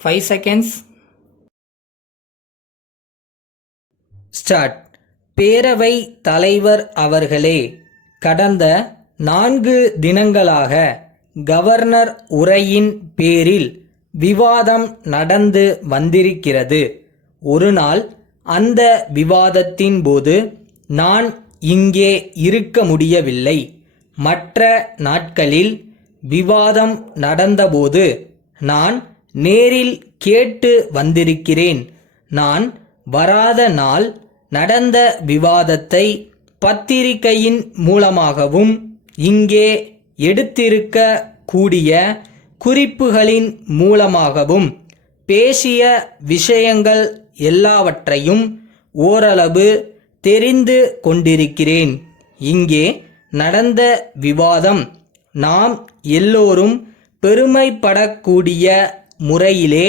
5 seconds. Start. பேரவை தலைவர் அவர்களே, கடந்த 4 தினங்களாக கவர்னர் உரையின் பேரில் விவாதம் நடந்து வந்திருக்கிறது. ஒரு நாள் அந்த விவாதத்தின் போது நான் இங்கே இருக்க முடியவில்லை. மற்ற நாட்களில் விவாதம் நடந்தபோது நான் நேரில் கேட்டு வந்திருக்கிறேன். நான் வராத நாள் நடந்த விவாதத்தை பத்திரிகையின் மூலமாகவும் இங்கே எடுத்திருக்க கூடிய குறிப்புகளின் மூலமாகவும் பேசிய விஷயங்கள் எல்லாவற்றையும் ஓரளவு தெரிந்து கொண்டிருக்கிறேன். இங்கே நடந்த விவாதம் நாம் எல்லோரும் பெருமைப்படக்கூடிய முறையிலே,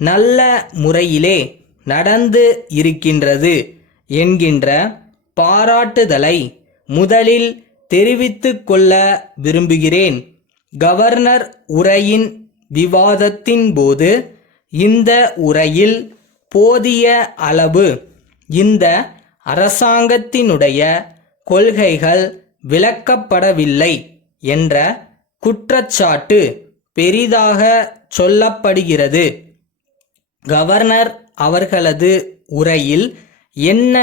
நல்ல முறையிலே நடந்து இருக்கின்றது என்கின்ற பாராட்டுதலை முதலில் தெரிவித்து கொள்ள விரும்புகிறேன். கவர்னர் உரையின் விவாதத்தின் போது இந்த உரையில் போதிய அளவு இந்த அரசாங்கத்தினுடைய கொள்கைகள் விளக்கப்படவில்லை என்ற குற்றச்சாட்டு பெரிதாக சொல்லப்படுகிறது. கவர்னர் அவர்களது உரையில் என்ன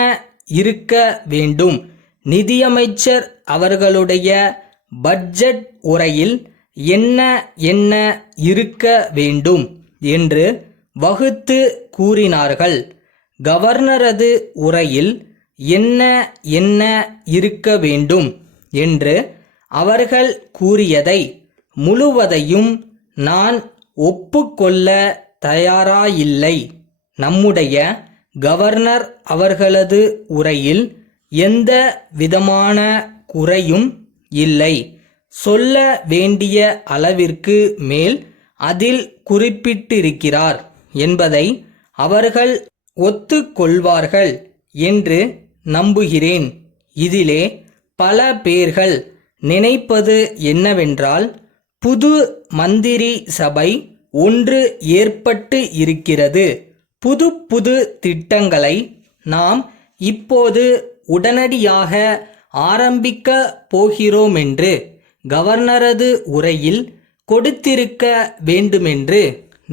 இருக்க வேண்டும், நிதியமைச்சர் அவர்களுடைய பட்ஜெட் உரையில் என்ன என்ன இருக்க வேண்டும் என்று வகுத்து கூறினார்கள். கவர்னரது உரையில் என்ன என்ன இருக்க வேண்டும் என்று அவர்கள் கூறியதை முழுவதையும் நான் ஒப்புக்கொள்ள தயாராயில்லை. நம்முடைய கவர்னர் அவர்களது உரையில் எந்த விதமான குறையும் இல்லை. சொல்ல வேண்டிய அளவிற்கு மேல் அதில் குறிப்பிட்டிருக்கிறார் என்பதை அவர்கள் ஒத்துக்கொள்வார்கள் என்று நம்புகிறேன். இதிலே பல பேர்கள் நினைப்பது என்னவென்றால், புது மந்திரி சபை ஒன்று ஏற்பட்டு இருக்கிறது, புது புது திட்டங்களை நாம் இப்போது உடனடியாக ஆரம்பிக்க போகிறோமென்று கவர்னரது உரையில் கொடுத்திருக்க வேண்டுமென்று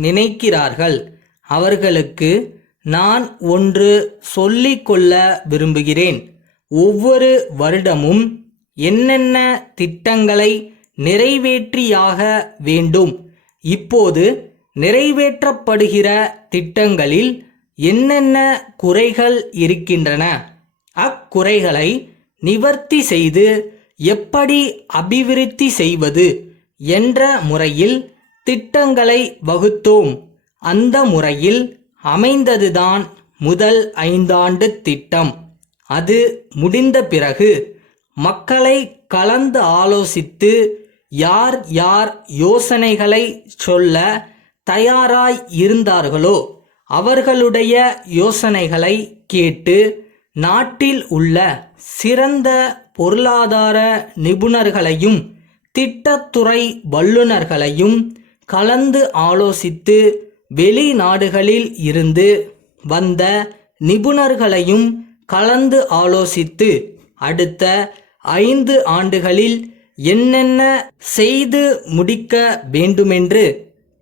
நினைக்கிறார்கள். அவர்களுக்கு நான் ஒன்று சொல்லிக்கொள்ள விரும்புகிறேன். ஒவ்வொரு வருடமும் என்னென்ன திட்டங்களை நிறைவேற்றியாக வேண்டும், இப்போது நிறைவேற்றப்படுகிற திட்டங்களில் என்னென்ன குறைகள் இருக்கின்றன, அக்குறைகளை நிவர்த்தி செய்து எப்படி அபிவிருத்தி செய்வது என்ற முறையில் திட்டங்களை வகுத்தோம். அந்த முறையில் அமைந்ததுதான் முதல் 5 ஆண்டு திட்டம். அது முடிந்த பிறகு மக்களை கலந்து ஆலோசித்து யார் யார் யோசனைகளை சொல்ல தயாராய் இருந்தார்களோ அவர்களுடைய யோசனைகளை கேட்டு நாட்டில் உள்ள சிறந்த பொருளாதார நிபுணர்களையும் திட்டத்துறை வல்லுநர்களையும் கலந்து ஆலோசித்து வெளிநாடுகளில் இருந்து வந்த நிபுணர்களையும் கலந்து ஆலோசித்து அடுத்த 5 ஆண்டுகளில் என்னென்ன செய்து முடிக்க வேண்டுமென்று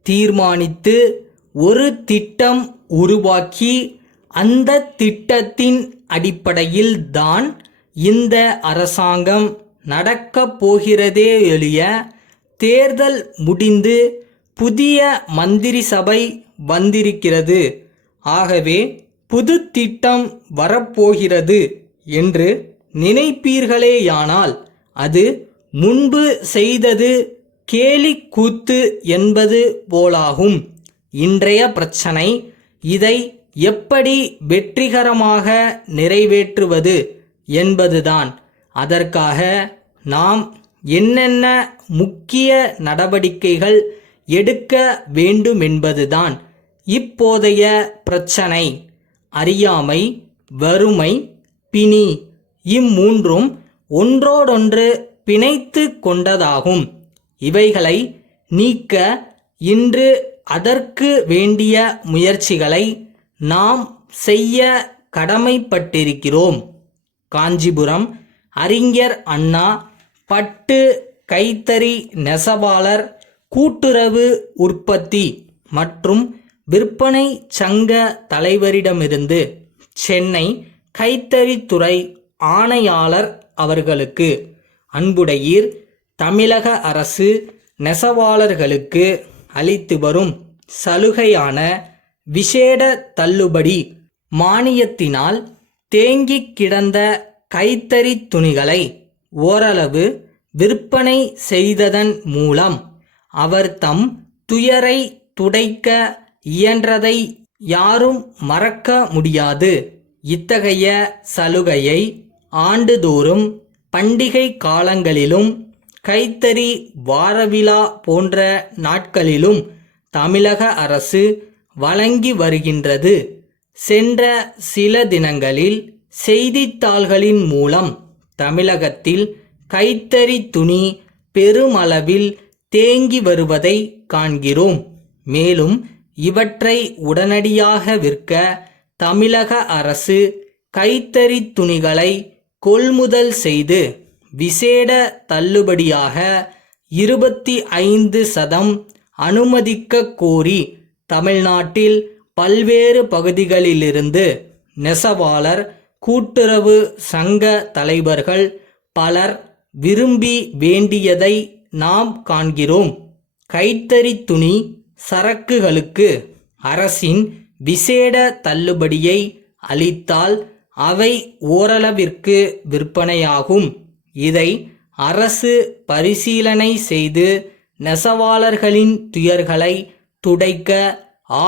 தீர்மானித்து ஒரு திட்டம் உருவாக்கி அந்த திட்டத்தின் அடிப்படையில் தான் இந்த அரசாங்கம் நடக்கப் போகிறதே ஒழிய தேர்தல் முடிந்து புதிய மந்திரி சபை வந்திருக்கிறது, ஆகவே புது திட்டம் வரப்போகிறது என்று நினைப்பீர்களேயானால் அது முன்பு செய்தது கேலி கூத்து என்பது போலாகும். இன்றைய பிரச்சனை இதை எப்படி வெற்றிகரமாக நிறைவேற்றுவது என்பதுதான். அதற்காக நாம் என்னென்ன முக்கிய நடவடிக்கைகள் எடுக்க வேண்டுமென்பதுதான் இப்போதைய பிரச்சனை. அறியாமை, வறுமை, பிணி இம்மூன்றும் ஒன்றோடொன்று பிணைத்து கொண்டதாகும். இவைகளை நீக்க இன்று அதற்கு வேண்டிய முயற்சிகளை நாம் செய்ய கடமைப்பட்டிருக்கிறோம். காஞ்சிபுரம் அறிஞர் அண்ணா பட்டு கைத்தறி நெசவாளர் கூட்டுறவு உற்பத்தி மற்றும் விற்பனை சங்க தலைவரிடமிருந்து சென்னை கைத்தறித்துறை ஆணையாளர் அவர்களுக்கு அன்புடையீர், தமிழக அரசு நெசவாளர்களுக்கு அளித்து வரும் சலுகையான விசேட தள்ளுபடி மானியத்தினால் தேங்கிக் கிடந்த கைத்தறி துணிகளை ஓரளவு விற்பனை செய்ததன் மூலம் அவர் தம் துயரை துடைக்க இயன்றதை யாரும் மறக்க முடியாது. இத்தகைய சலுகையை ஆண்டுதோறும் பண்டிகை காலங்களிலும் கைத்தறி வாரவிழா போன்ற நாட்களிலும் தமிழக அரசு வழங்கி வருகின்றது. சென்ற சில தினங்களில் செய்தித்தாள்களின் மூலம் தமிழகத்தில் கைத்தறி துணி பெருமளவில் தேங்கி வருவதை காண்கிறோம். மேலும் இவற்றை உடனடியாக விற்க தமிழக அரசு கைத்தறி துணிகளை கொள்முதல் செய்து விசேட தள்ளுபடியாக 25% அனுமதிக்க கோரி தமிழ்நாட்டில் பல்வேறு பகுதிகளிலிருந்து நெசவாளர் கூட்டுறவு சங்க தலைவர்கள் பலர் விரும்பி வேண்டியதை நாம் காண்கிறோம். கைத்தறி துணி சரக்குகளுக்கு அரசின் விசேட தள்ளுபடியை அளித்தால் அவை ஓரளவிற்கு விற்பனையாகும். இதை அரசு பரிசீலனை செய்து நெசவாளர்களின் துயர்களை துடைக்க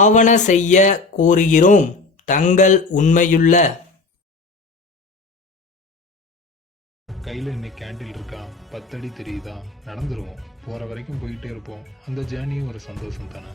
ஆவன செய்ய கோருகிறோம். தங்கள் உண்மையுள்ள கையில் இன்னைக்கு கேண்டில் இருக்கா, 10 அடி தெரியுதா, நடந்துருவோம். போகிற வரைக்கும் போயிட்டே இருப்போம். அந்த ஜேர்னியும் ஒரு சந்தோஷம் தானே.